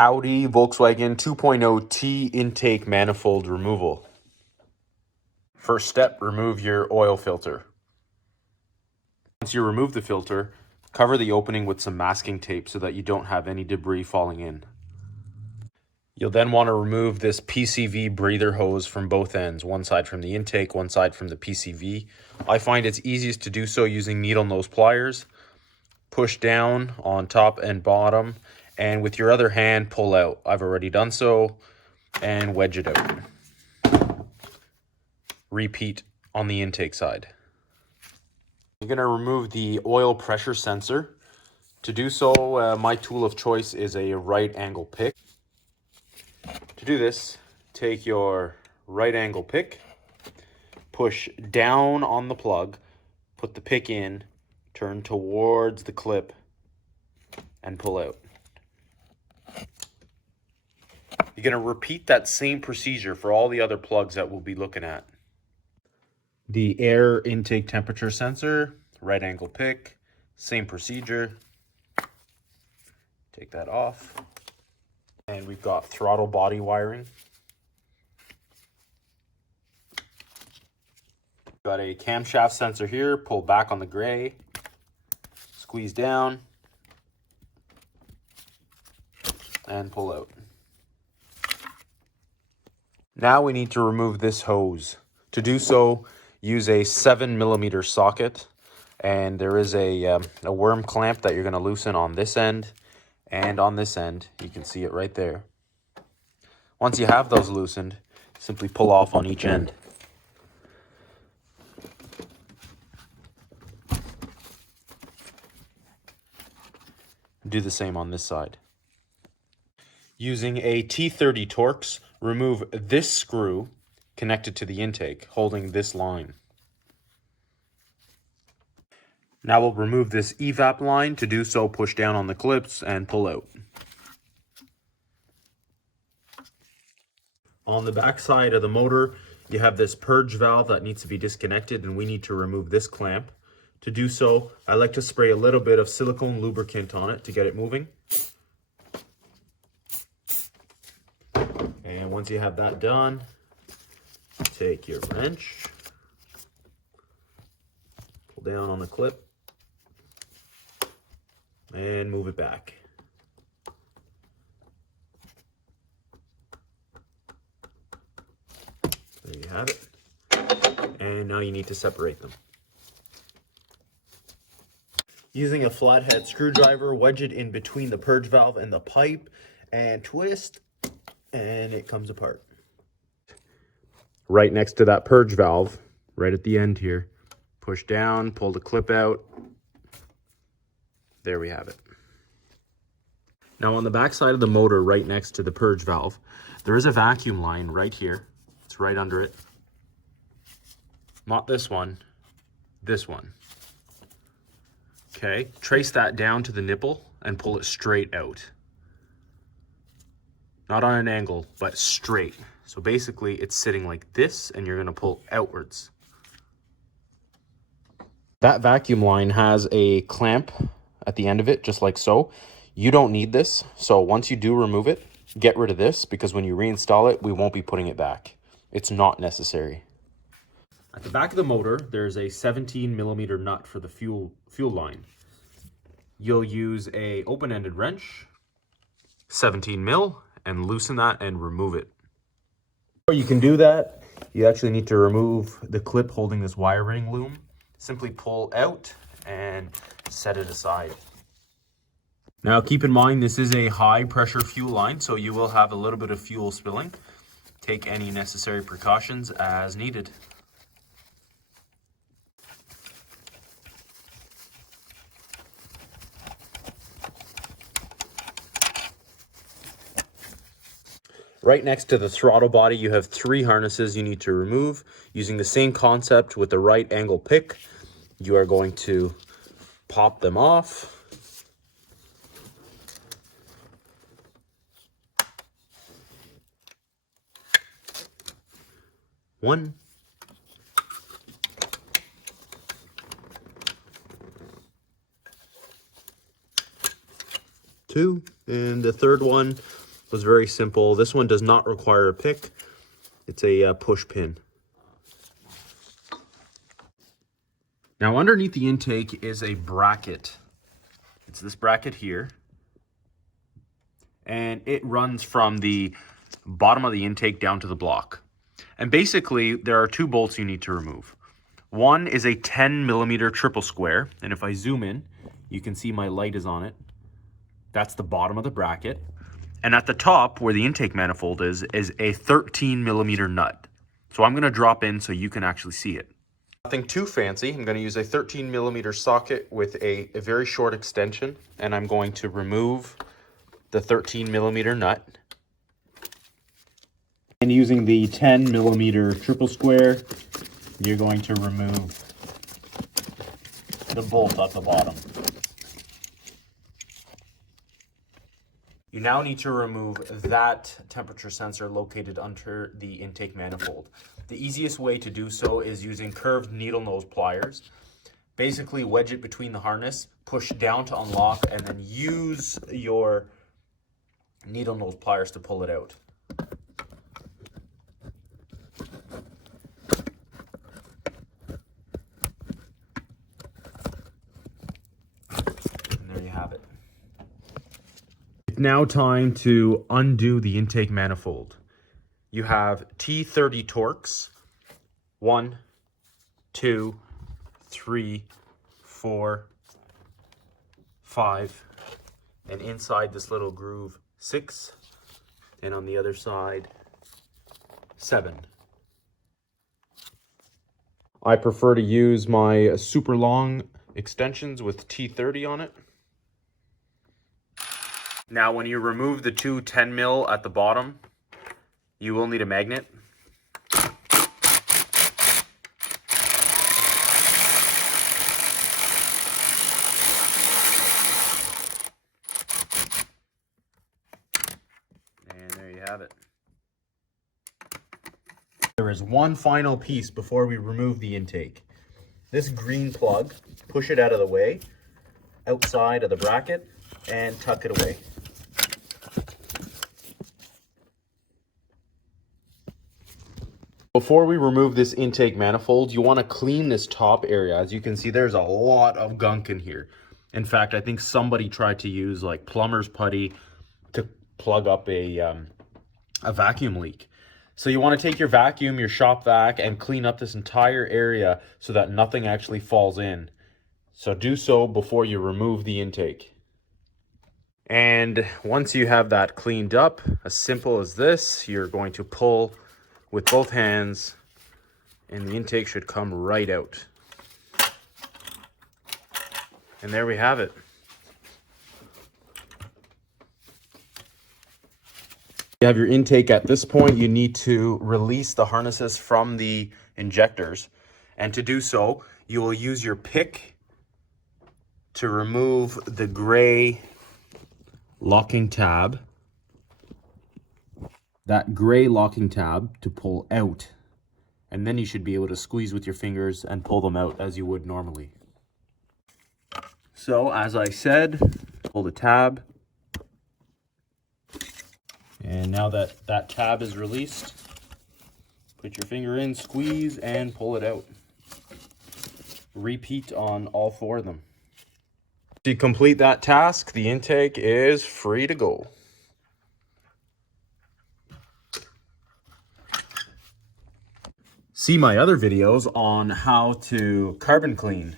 Audi, Volkswagen 2.0T intake manifold removal. First step, remove your oil filter. Once you remove the filter, cover the opening with some masking tape so that you don't have any debris falling in. You'll then want to remove this PCV breather hose from both ends, one side from the intake, one side from the PCV. I find it's easiest to do so using needle nose pliers. Push down on top and bottom, and with your other hand, pull out. I've already done so, and wedge it out. Repeat on the intake side. You're going to remove the oil pressure sensor. To do so, my tool of choice is a right angle pick. To do this, take your right angle pick, push down on the plug, put the pick in, turn towards the clip, and pull out. You're going to repeat that same procedure for all the other plugs that we'll be looking at. The air intake temperature sensor, right angle pick, same procedure. Take that off. And we've got throttle body wiring. Got a camshaft sensor here, pull back on the gray, squeeze down, and pull out. Now we need to remove this hose. To do so, use a 7mm socket, and there is a worm clamp that you're going to loosen on this end and on this end. You can see it right there. Once you have those loosened, simply pull off on each end. Do the same on this side. Using a T30 Torx, remove this screw connected to the intake, holding this line. Now we'll remove this Evap line. To do so, push down on the clips and pull out. On the back side of the motor, you have this purge valve that needs to be disconnected, and we need to remove this clamp. To do so, I like to spray a little bit of silicone lubricant on it to get it moving. And once you have that done, take your wrench, pull down on the clip, and move it back. There you have it. And now you need to separate them. Using a flathead screwdriver, wedge it in between the purge valve and the pipe and twist, and it comes apart. Right next to that purge valve, right at the end here, push down, pull the clip out. There we have it. Now on the back side of the motor, right next to the purge valve, there is a vacuum line right here. It's right under it. Not this one, this one. Okay, trace that down to the nipple and pull it straight out. Not on an angle, but straight. So basically it's sitting like this, and you're gonna pull outwards. That vacuum line has a clamp at the end of it, just like so. You don't need this, so once you do remove it, get rid of this, because when you reinstall it, we won't be putting it back. It's not necessary. At the back of the motor, there's a 17mm nut for the fuel line. You'll use a open-ended wrench, 17mm, and loosen that and remove it. Before you can do that, you actually need to remove the clip holding this wiring loom. Simply pull out and set it aside. Now keep in mind, this is a high pressure fuel line, so you will have a little bit of fuel spilling. Take any necessary precautions as needed. Right next to the throttle body, you have 3 harnesses you need to remove. Using the same concept with the right angle pick, you are going to pop them off. One. Two. And the third one was very simple. This one does not require a pick. It's a push pin. Now underneath the intake is a bracket. It's this bracket here. And it runs from the bottom of the intake down to the block. And basically, there are two bolts you need to remove. One is a 10mm triple square. And if I zoom in, you can see my light is on it. That's the bottom of the bracket. And at the top, where the intake manifold is a 13mm nut. So I'm going to drop in so you can actually see it. Nothing too fancy. I'm going to use a 13mm socket with a very short extension. And I'm going to remove the 13mm nut. And using the 10mm triple square, you're going to remove the bolt at the bottom. You now need to remove that temperature sensor located under the intake manifold. The easiest way to do so is using curved needle nose pliers. Basically wedge it between the harness, push down to unlock, and then use your needle nose pliers to pull it out. And there you have it. It's now time to undo the intake manifold. You have T30 Torx. 1, 2, 3, 4, 5. And inside this little groove, 6. And on the other side, 7. I prefer to use my super long extensions with T30 on it. Now, when you remove the two 10mm at the bottom, you will need a magnet. And there you have it. There is one final piece before we remove the intake. This green plug, push it out of the way, outside of the bracket, and tuck it away. Before we remove this intake manifold, you want to clean this top area. As you can see, there's a lot of gunk in here. In fact, I think somebody tried to use like plumber's putty to plug up a vacuum leak. So you want to take your vacuum, your shop vac, and clean up this entire area so that nothing actually falls in. So do so before you remove the intake. And once you have that cleaned up, as simple as this, you're going to pull with both hands, and the intake should come right out. And there we have it. You have your intake. At this point, you need to release the harnesses from the injectors. And to do so, you will use your pick to remove the gray locking tab. That gray locking tab to pull out. And then you should be able to squeeze with your fingers and pull them out as you would normally. So, as I said, pull the tab. And now that that tab is released, put your finger in, squeeze, and pull it out. Repeat on all 4 of them. To complete that task, the intake is free to go. See my other videos on how to carbon clean